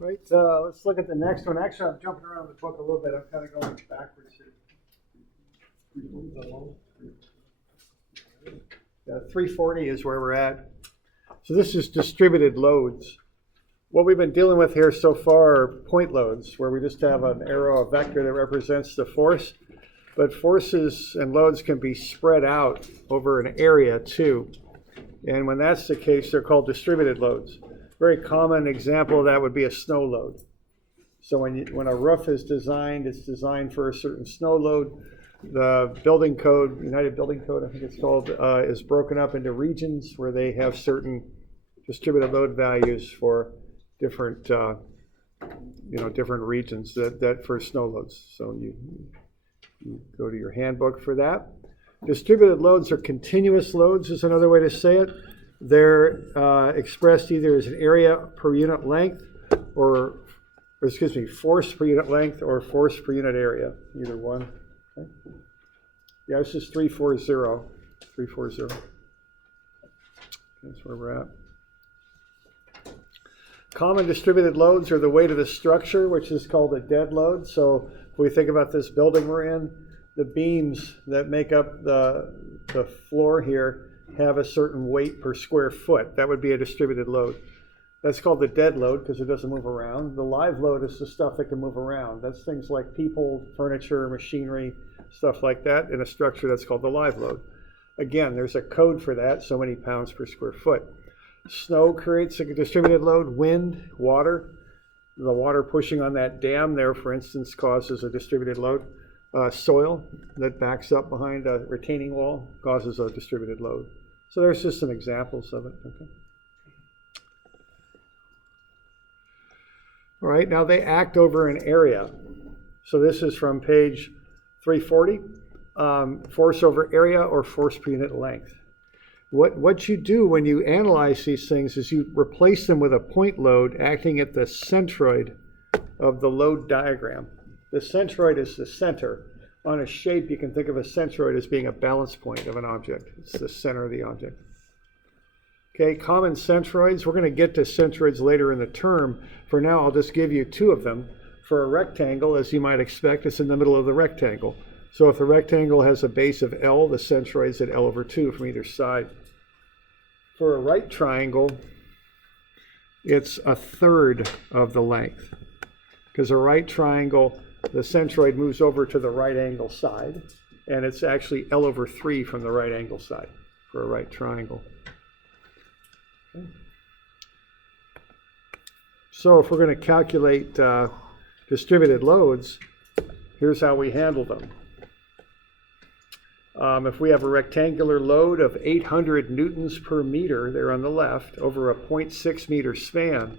Right, let's look at the next one. Actually, I'm jumping around the book a little bit. I'm kind of going backwards here. Yeah, 340 is where we're at. So this is distributed loads. What we've been dealing with here so far are point loads, where we just have an arrow, a vector that represents the force. But forces and loads can be spread out over an area too. And when that's the case, they're called distributed loads. Very common example of that would be a snow load. So when a roof is designed, it's designed for a certain snow load. The building code, United Building Code, I think it's called, is broken up into regions where they have certain distributed load values for different, different regions that for snow loads. So you go to your handbook for that. Distributed loads are continuous loads, is another way to say it. They're expressed either as an area per unit length force per unit length or force per unit area, either one. Okay. Yeah, this is 340. 340. That's where we're at. Common distributed loads are the weight of the structure, which is called a dead load. So if we think about this building we're in, the beams that make up the floor here have a certain weight per square foot. That would be a distributed load. That's called the dead load because it doesn't move around. The live load is the stuff that can move around. That's things like people, furniture, machinery, stuff like that in a structure that's called the live load. Again, there's a code for that, so many pounds per square foot. Snow creates a distributed load. Wind, water. The water pushing on that dam there, for instance, causes a distributed load. Soil that backs up behind a retaining wall causes a distributed load. So there's just some examples of it. Okay. All right, now they act over an area. So this is from page 340, force over area or force per unit length. What you do when you analyze these things is you replace them with a point load acting at the centroid of the load diagram. The centroid is the center. On a shape, you can think of a centroid as being a balance point of an object. It's the center of the object. Okay, common centroids. We're going to get to centroids later in the term. For now, I'll just give you two of them. For a rectangle, as you might expect, it's in the middle of the rectangle. So if the rectangle has a base of L, the centroid's at L over 2 from either side. For a right triangle, it's a third of the length. Because a right triangle, the centroid moves over to the right angle side, and it's actually L over 3 from the right angle side for a right triangle. Okay. So if we're going to calculate distributed loads, here's how we handle them. If we have a rectangular load of 800 newtons per meter, there on the left, over a 0.6 meter span,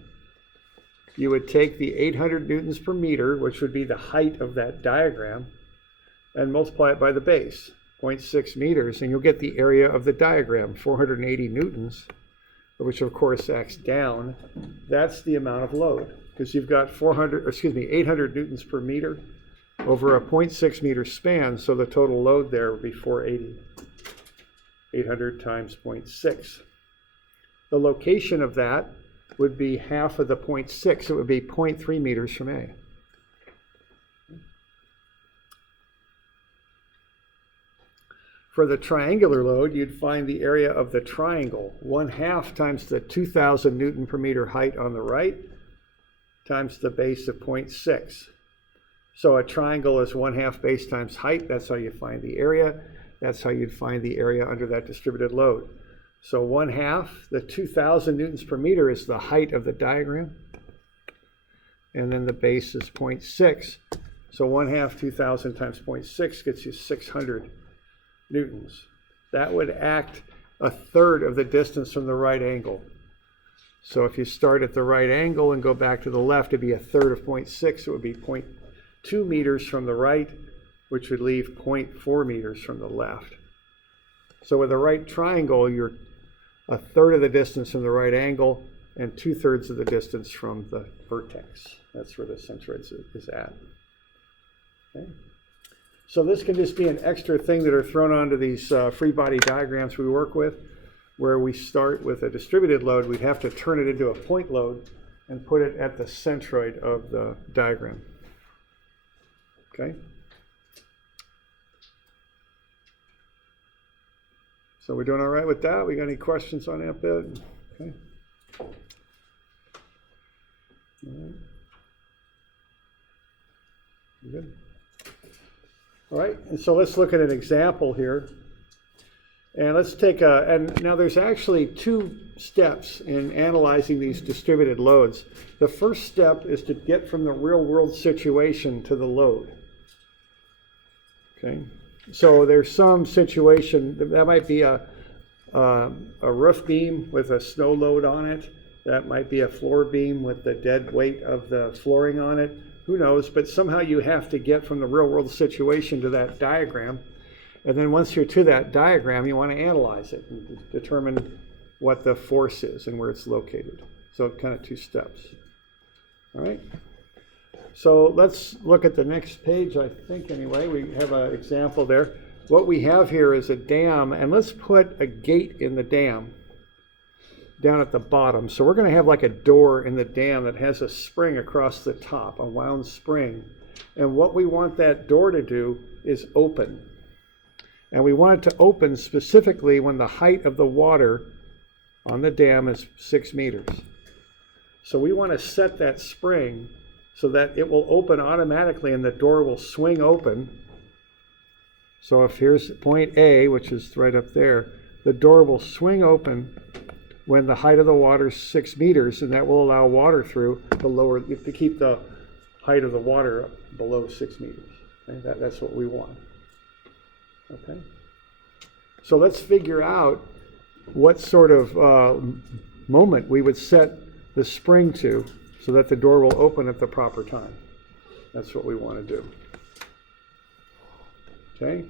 you would take the 800 newtons per meter, which would be the height of that diagram, and multiply it by the base, 0.6 meters, and you'll get the area of the diagram, 480 newtons, which of course acts down. That's the amount of load, because you've got 800 newtons per meter over a 0.6 meter span, so the total load there would be 480. 800 times 0.6. The location of that would be half of the 0.6. It would be 0.3 meters from A. For the triangular load, you'd find the area of the triangle, 1/2 times the 2,000 Newton per meter height on the right, times the base of 0.6. So a triangle is 1/2 base times height. That's how you find the area. That's how you'd find the area under that distributed load. So 1/2, the 2,000 newtons per meter is the height of the diagram. And then the base is 0.6. So 1/2 2,000 times 0.6 gets you 600 newtons. That would act a third of the distance from the right angle. So if you start at the right angle and go back to the left, it'd be a third of 0.6. It would be 0.2 meters from the right, which would leave 0.4 meters from the left. So with a right triangle, you're a third of the distance from the right angle and 2/3 of the distance from the vertex. That's where the centroid is at. Okay. So this can just be an extra thing that are thrown onto these free body diagrams we work with, where we start with a distributed load. We'd have to turn it into a point load and put it at the centroid of the diagram. Okay? So we're doing all right with that? We got any questions on that bit? Okay. All right. Good. All right, and so let's look at an example here. And let's take and now there's actually two steps in analyzing these distributed loads. The first step is to get from the real world situation to the load. Okay, so there's some situation, that might be a roof beam with a snow load on it. That might be a floor beam with the dead weight of the flooring on it. Who knows, but somehow you have to get from the real world situation to that diagram. And then once you're to that diagram, you want to analyze it and determine what the force is and where it's located. So kind of two steps. All right. So let's look at the next page, I think, anyway. We have an example there. What we have here is a dam, and let's put a gate in the dam down at the bottom. So we're going to have like a door in the dam that has a spring across the top, a wound spring. And what we want that door to do is open. And we want it to open specifically when the height of the water on the dam is 6 meters. So we want to set that spring so that it will open automatically and the door will swing open. So if here's point A, which is right up there, the door will swing open when the height of the water is 6 meters, and that will allow water through to keep the height of the water below 6 meters. Okay? That's what we want. Okay, so let's figure out what sort of moment we would set the spring to so that the door will open at the proper time. That's what we want to do. Okay,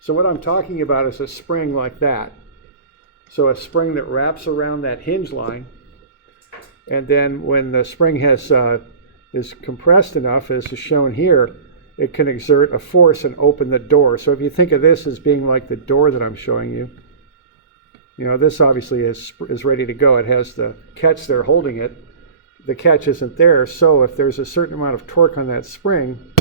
so what I'm talking about is a spring like that. So a spring that wraps around that hinge line, and then when the spring is compressed enough, as is shown here, it can exert a force and open the door. So if you think of this as being like the door that I'm showing you, this obviously is ready to go. It has the catch there holding it. The catch isn't there, so if there's a certain amount of torque on that spring,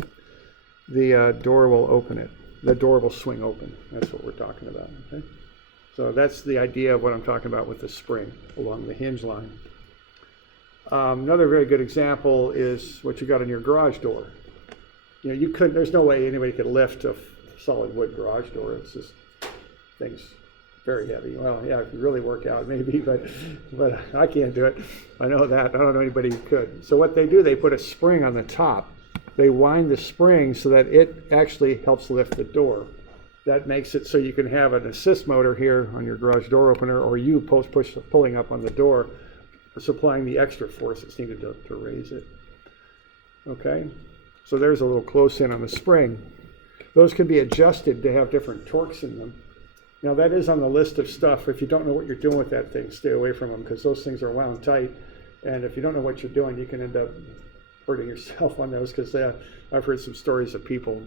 the door will open it. The door will swing open. That's what we're talking about. Okay? So that's the idea of what I'm talking about with the spring along the hinge line. Another very good example is what you got on your garage door. You couldn't. There's no way anybody could lift a solid wood garage door. It's just things very heavy. Well, yeah, if you really work out, maybe, but I can't do it. I know that. I don't know anybody who could. So what they do, they put a spring on the top. They wind the spring so that it actually helps lift the door. That makes it so you can have an assist motor here on your garage door opener, or you pulling up on the door, supplying the extra force that's needed to raise it. Okay. So there's a little close in on the spring. Those can be adjusted to have different torques in them. Now that is on the list of stuff. If you don't know what you're doing with that thing, stay away from them, because those things are wound tight. And if you don't know what you're doing, you can end up hurting yourself on those, because I've heard some stories of people,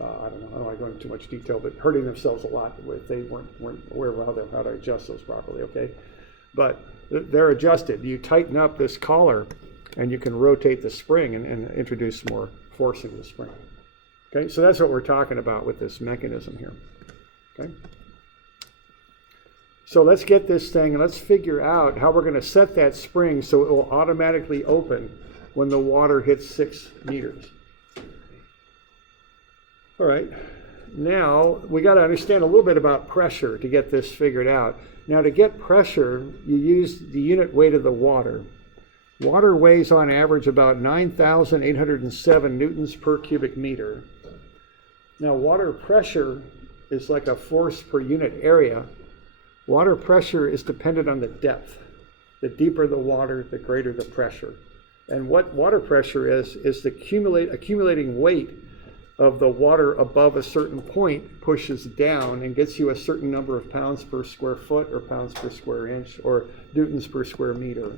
I don't want to go into too much detail, but hurting themselves a lot if they weren't aware of how to adjust those properly, okay? But they're adjusted. You tighten up this collar, and you can rotate the spring and introduce more force into the spring. Okay, so that's what we're talking about with this mechanism here. Okay. So let's get this thing and let's figure out how we're going to set that spring so it will automatically open when the water hits 6 meters. All right. Now we got to understand a little bit about pressure to get this figured out. Now to get pressure, you use the unit weight of the water. Water weighs on average about 9,807 newtons per cubic meter. Now water pressure is like a force per unit area. Water pressure is dependent on the depth. The deeper the water, the greater the pressure. And what water pressure is the accumulating weight of the water above a certain point pushes down and gets you a certain number of pounds per square foot or pounds per square inch or newtons per square meter.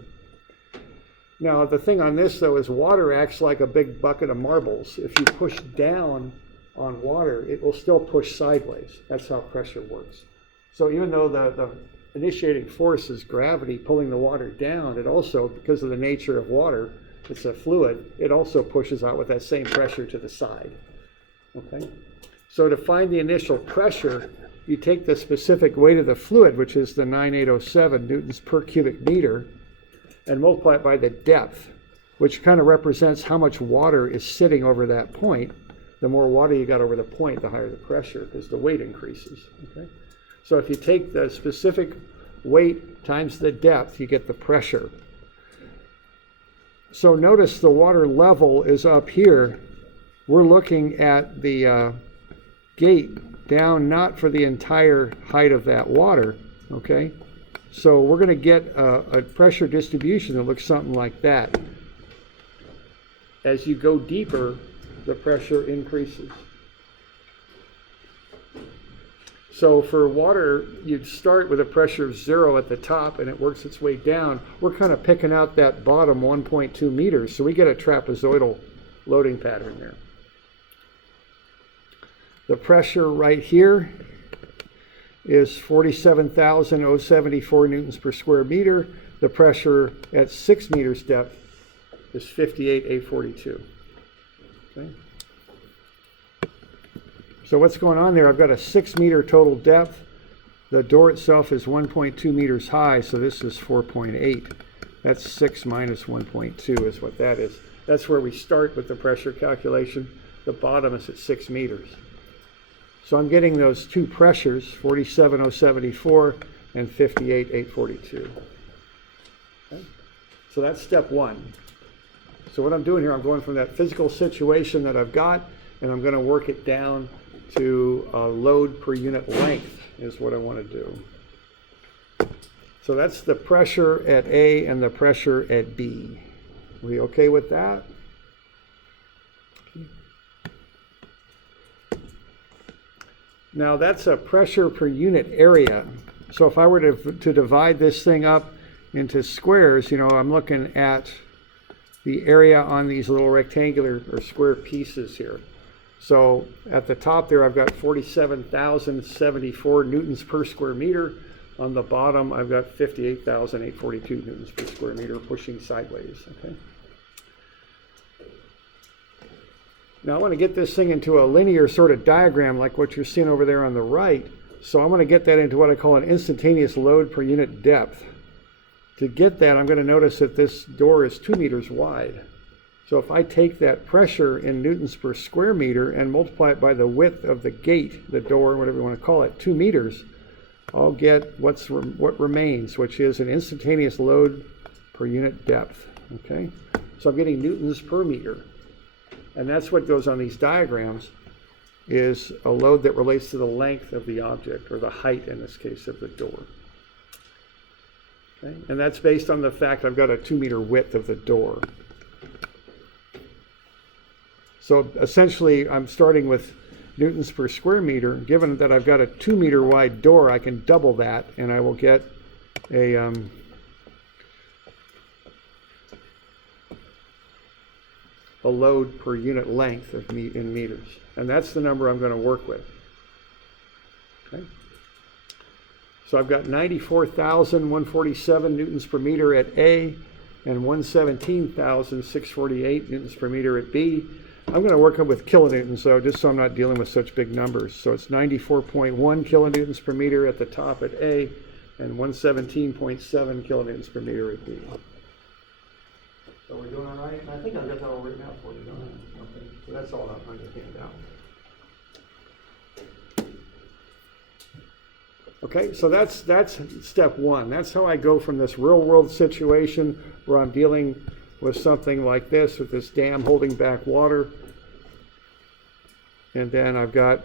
Now, the thing on this, though, is water acts like a big bucket of marbles. If you push down on water, it will still push sideways. That's how pressure works. So even though initiating force is gravity pulling the water down, it also, because of the nature of water, it's a fluid, it also pushes out with that same pressure to the side. Okay? So to find the initial pressure, you take the specific weight of the fluid, which is the 9807 newtons per cubic meter, and multiply it by the depth, which kind of represents how much water is sitting over that point. The more water you got over the point, the higher the pressure, because the weight increases. Okay? So if you take the specific weight times the depth, you get the pressure. So notice the water level is up here. We're looking at the gate down, not for the entire height of that water, okay? So we're going to get a pressure distribution that looks something like that. As you go deeper, the pressure increases. So for water, you'd start with a pressure of 0 at the top and it works its way down. We're kind of picking out that bottom 1.2 meters, so we get a trapezoidal loading pattern there. The pressure right here is 47,074 newtons per square meter. The pressure at 6 meters depth is 58,842. Okay. So what's going on there? I've got a 6 meter total depth. The door itself is 1.2 meters high, so this is 4.8. That's 6 minus 1.2 is what that is. That's where we start with the pressure calculation. The bottom is at 6 meters. So I'm getting those two pressures, 47,074 and 58,842. Okay. So that's step one. So what I'm doing here, I'm going from that physical situation that I've got, and I'm going to work it down to load per unit length is what I want to do. So that's the pressure at A and the pressure at B. Are we okay with that? Now that's a pressure per unit area. So if I were to divide this thing up into squares, you know, I'm looking at the area on these little rectangular or square pieces here. So at the top there, I've got 47,074 newtons per square meter. On the bottom, I've got 58,842 newtons per square meter pushing sideways. Okay. Now I want to get this thing into a linear sort of diagram like what you're seeing over there on the right. So I'm going to get that into what I call an instantaneous load per unit depth. To get that, I'm going to notice that this door is 2 meters wide. So if I take that pressure in newtons per square meter and multiply it by the width of the gate, the door, whatever you want to call it, 2 meters, I'll get what remains, which is an instantaneous load per unit depth. Okay, so I'm getting newtons per meter. And that's what goes on these diagrams, is a load that relates to the length of the object, or the height, in this case, of the door. Okay? And that's based on the fact I've got a 2 meter width of the door. So essentially, I'm starting with newtons per square meter. Given that I've got a 2 meter wide door, I can double that, and I will get a load per unit length of in meters. And that's the number I'm going to work with. Okay. So I've got 94,147 newtons per meter at A and 117,648 newtons per meter at B. I'm going to work up with kilonewtons, though, just so I'm not dealing with such big numbers. So it's 94.1 kilonewtons per meter at the top at A and 117.7 kilonewtons per meter at B. So we're doing all right? I think I've got that all written out for you, don't I? Okay, so that's all I'm going to hand out. Okay, so that's step one. That's how I go from this real world situation where I'm dealing with something like this, with this dam holding back water. And then I've got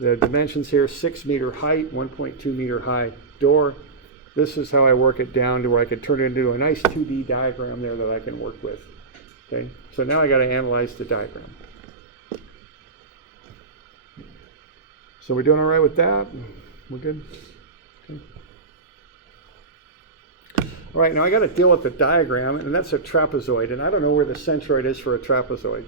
the dimensions here, 6 meter height, 1.2 meter high door. This is how I work it down to where I could turn it into a nice 2D diagram there that I can work with. Okay, so now I got to analyze the diagram. So we're doing all right with that? We're good? Okay. All right, now I got to deal with the diagram, and that's a trapezoid, and I don't know where the centroid is for a trapezoid.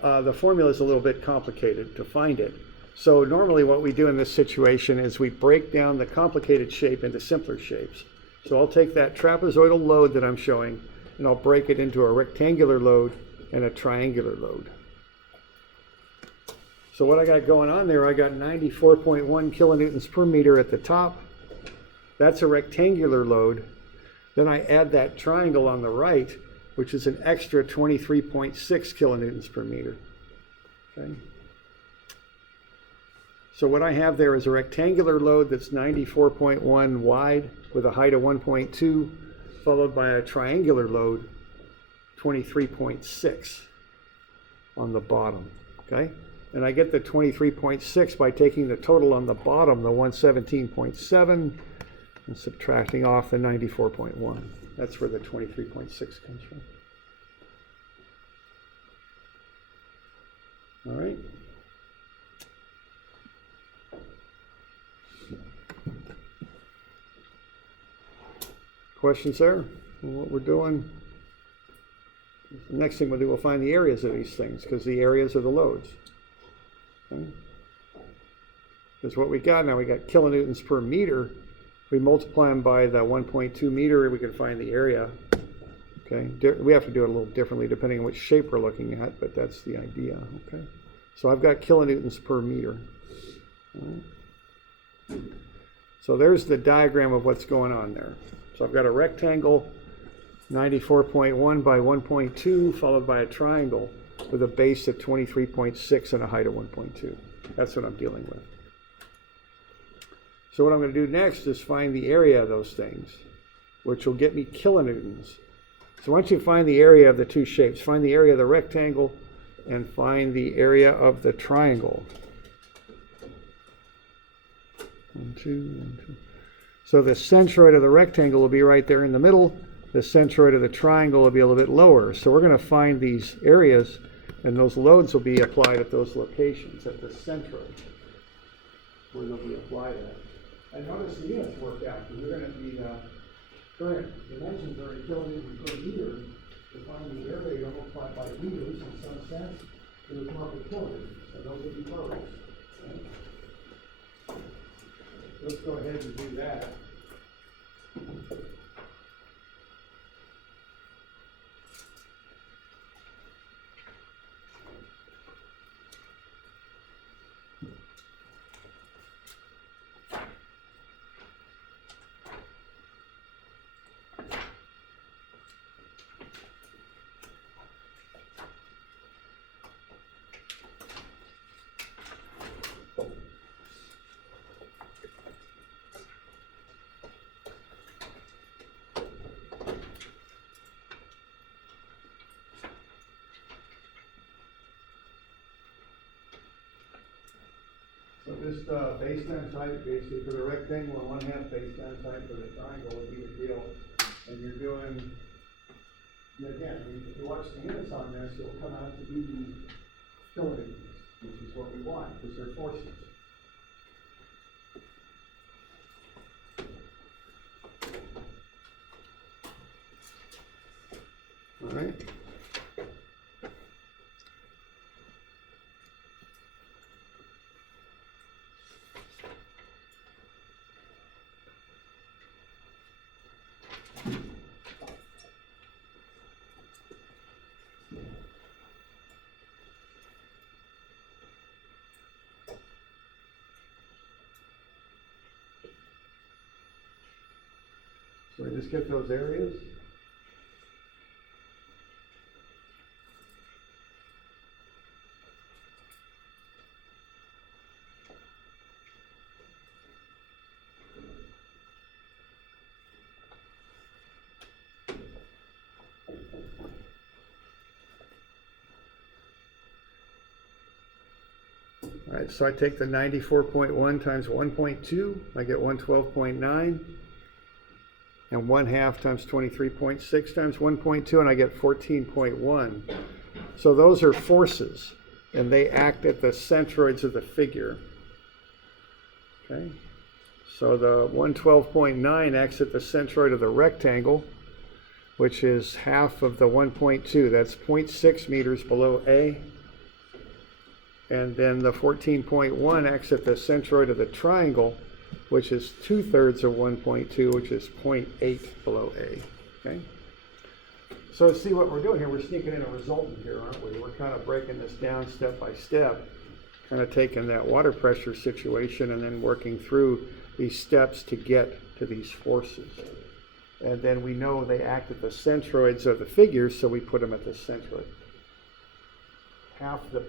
The formula is a little bit complicated to find it, So normally what we do in this situation is we break down the complicated shape into simpler shapes. So I'll take that trapezoidal load that I'm showing and I'll break it into a rectangular load and a triangular load. So what I got going on there, I got 94.1 kilonewtons per meter at the top. That's a rectangular load. Then I add that triangle on the right, which is an extra 23.6 kilonewtons per meter. Okay. So what I have there is a rectangular load that's 94.1 wide with a height of 1.2, followed by a triangular load, 23.6 on the bottom. Okay. And I get the 23.6 by taking the total on the bottom, the 117.7, and subtracting off the 94.1. That's where the 23.6 comes from. All right. Questions there? What we're doing? The next thing we'll do, we'll find the areas of these things, because the areas are the loads. Okay. Because what we got now, we got kilonewtons per meter. If we multiply them by the 1.2 meter, we can find the area. Okay, we have to do it a little differently depending on which shape we're looking at, but that's the idea. Okay, so I've got kilonewtons per meter. All right. So there's the diagram of what's going on there. So I've got a rectangle, 94.1 by 1.2, followed by a triangle with a base of 23.6 and a height of 1.2. That's what I'm dealing with. So what I'm going to do next is find the area of those things, which will get me kilonewtons. So once you find the area of the two shapes, find the area of the rectangle and find the area of the triangle. 1, 2, 1, 2. So the centroid of the rectangle will be right there in the middle. The centroid of the triangle will be a little bit lower. So we're going to find these areas, and those loads will be applied at those locations, at the centroid, where they'll be applied at. And notice the units work out, because we're going to be current dimensions are in kilonewtons per meter. To find the area, you'll multiply by meters in some sense. It'll come up with kilonewtons, so those will be loads. Okay. Let's go ahead and do that. So this base times height, basically for the rectangle, and 1/2 base times height for the triangle would be the deal. And you're doing, again, if you watch the units on this, it'll come out to be kilonewtons, which is what we want, because they're forces. All right. So we just get those areas. All right, so I take the 94.1 times 1.2, I get 112.9. And 1/2 times 23.6 times 1.2, and I get 14.1. So those are forces, and they act at the centroids of the figure. Okay, so the 112.9 acts at the centroid of the rectangle, which is half of the 1.2. That's 0.6 meters below A. And then the 14.1 acts at the centroid of the triangle, which is 2/3 of 1.2, which is 0.8 below A. Okay? So see what we're doing here, we're sneaking in a resultant here, aren't we? We're kind of breaking this down step by step, kind of taking that water pressure situation and then working through these steps to get to these forces. And then we know they act at the centroids of the figures, so we put them at the centroid. Half the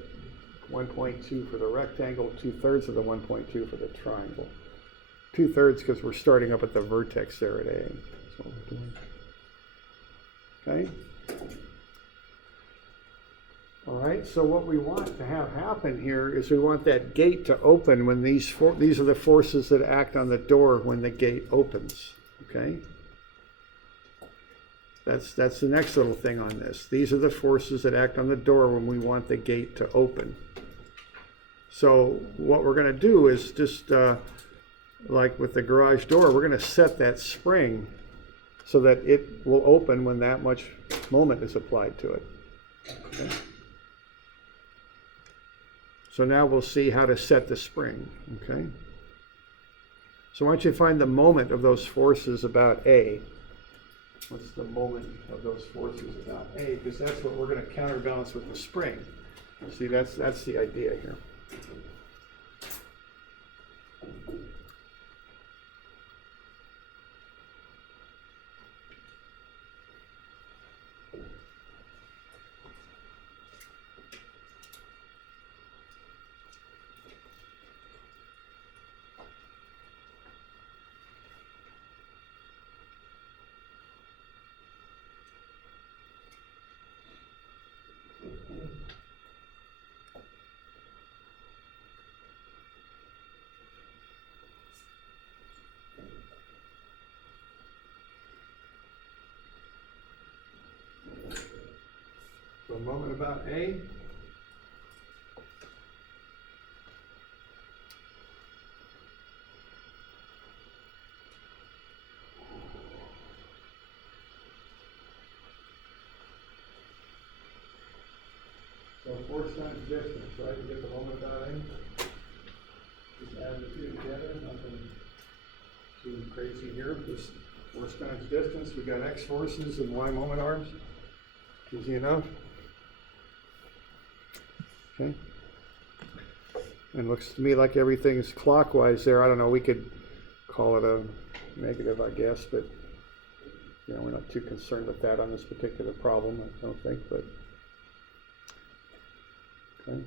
1.2 for the rectangle, 2/3 of the 1.2 for the triangle. 2/3 because we're starting up at the vertex there at A. That's what we're doing. Okay? All right, so what we want to have happen here is we want that gate to open when these are the forces that act on the door when the gate opens. Okay? That's the next little thing on this. These are the forces that act on the door when we want the gate to open. So what we're going to do is just like with the garage door, we're going to set that spring so that it will open when that much moment is applied to it. Okay? So now we'll see how to set the spring. Okay? So why don't you find the moment of those forces about A. What's the moment of those forces about A? Because that's what we're going to counterbalance with the spring. See, that's the idea here. So a moment about A. So force times distance, right? You get the moment about A. Just add the two together, nothing too crazy here. Just force times distance. We got X forces and Y moment arms. Easy enough. Okay. And looks to me like everything's clockwise there. I don't know, we could call it a negative, I guess, but you know, we're not too concerned with that on this particular problem, I don't think, but okay.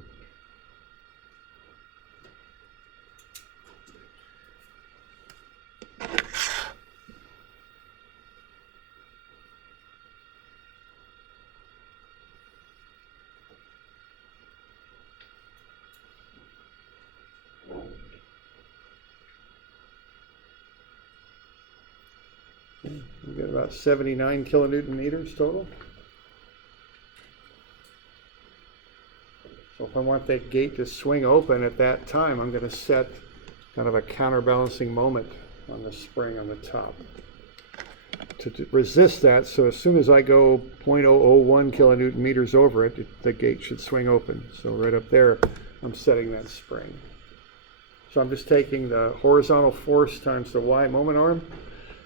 We get about 79 kilonewton meters total. So if I want that gate to swing open at that time, I'm going to set kind of a counterbalancing moment on the spring on the top to resist that. So as soon as I go 0.001 kilonewton meters over it, the gate should swing open. So right up there, I'm setting that spring. So I'm just taking the horizontal force times the Y moment arm.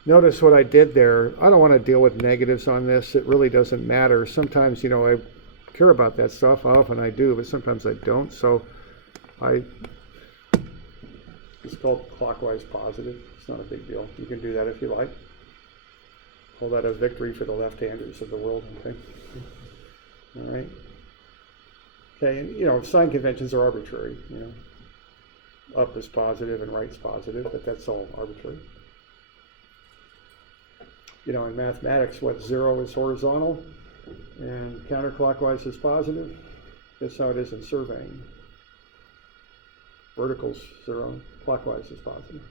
Notice what I did there. I don't want to deal with negatives on this. It really doesn't matter. Sometimes, you know, I care about that stuff. Often I do, but sometimes I don't. So it's called clockwise positive. It's not a big deal. You can do that if you like. Call that a victory for the left-handers of the world. Okay. All right. Okay, and you know, sign conventions are arbitrary. You know, up is positive and right's positive, but that's all arbitrary. You know, in mathematics, what 0 is horizontal and counterclockwise is positive. That's how it is in surveying. Vertical's 0, clockwise is positive.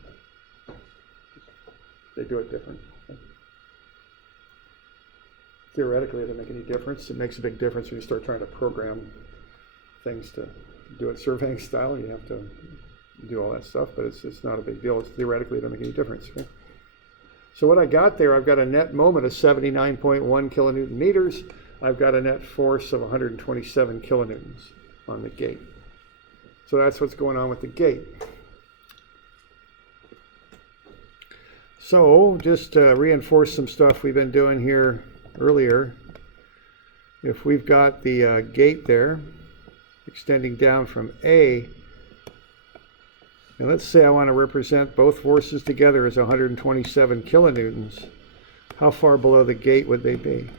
They do it different. Okay. Theoretically, it doesn't make any difference. It makes a big difference when you start trying to program things to do it surveying style. You have to do all that stuff, but it's not a big deal. Theoretically, it doesn't make any difference. Okay? So what I got there, I've got a net moment of 79.1 kilonewton meters. I've got a net force of 127 kilonewtons on the gate. So that's what's going on with the gate. So just to reinforce some stuff we've been doing here earlier, if we've got the gate there extending down from A, and let's say I want to represent both forces together as 127 kilonewtons, how far below the gate would they be?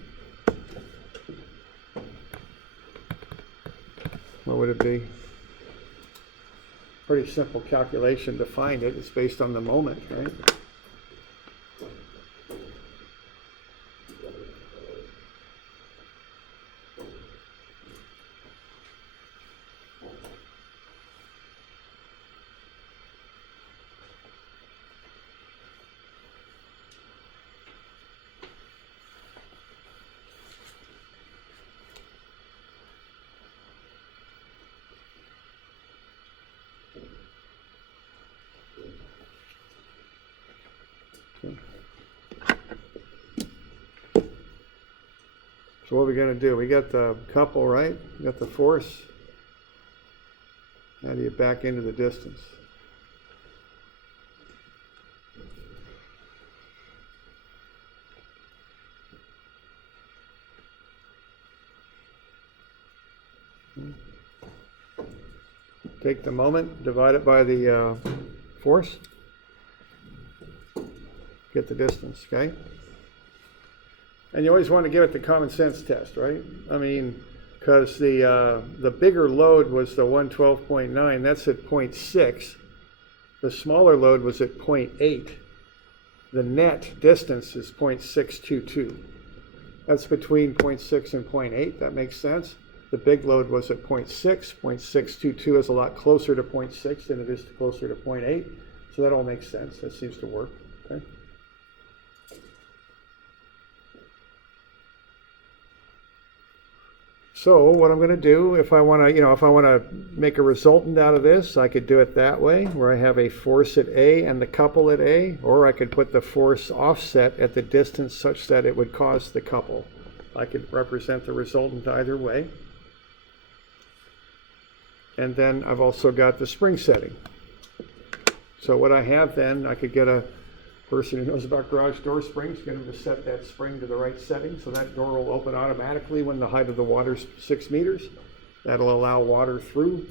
What would it be? Pretty simple calculation to find it. It's based on the moment, right? So what are we going to do? We got the couple, right? We got the force. How do you back into the distance? Take the moment, divide it by the force, get the distance, okay? And you always want to give it the common sense test, right? I mean, because the bigger load was the 112.9, that's at 0.6. The smaller load was at 0.8. The net distance is 0.622. That's between 0.6 and 0.8, that makes sense. The big load was at 0.6. 0.622 is a lot closer to 0.6 than it is closer to 0.8. So that all makes sense. That seems to work. Okay. So what I'm going to do, if I want to make a resultant out of this, I could do it that way, where I have a force at A and the couple at A, or I could put the force offset at the distance such that it would cause the couple. I could represent the resultant either way. And then I've also got the spring setting. So what I have then, I could get a person who knows about garage door springs, get them to set that spring to the right setting, so that door will open automatically when the height of the water is 6 meters. That'll allow water through.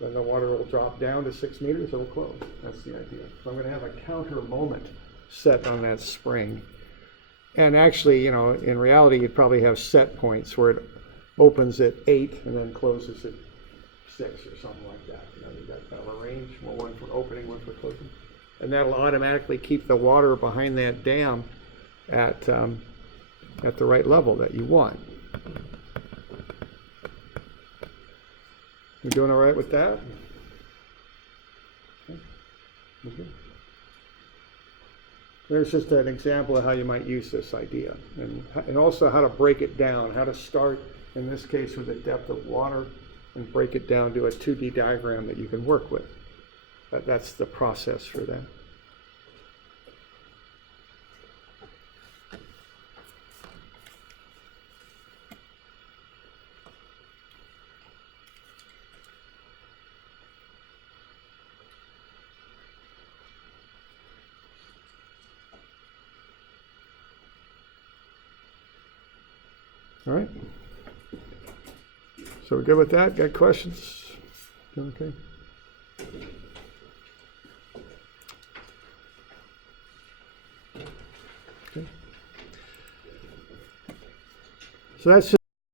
Then the water will drop down to 6 meters, it'll close. That's the idea. So I'm going to have a counter moment set on that spring. And actually, in reality, you'd probably have set points where it opens at 8 and then closes at 6 or something like that. You've got kind of a range, one for opening, one for closing. And that'll automatically keep the water behind that dam at the right level that you want. You doing all right with that? Okay. There's just an example of how you might use this idea, and also how to break it down, how to start, in this case, with a depth of water, and break it down to a 2D diagram that you can work with. That's the process for that. All right. So we're good with that? Got questions? Okay. Okay. So that's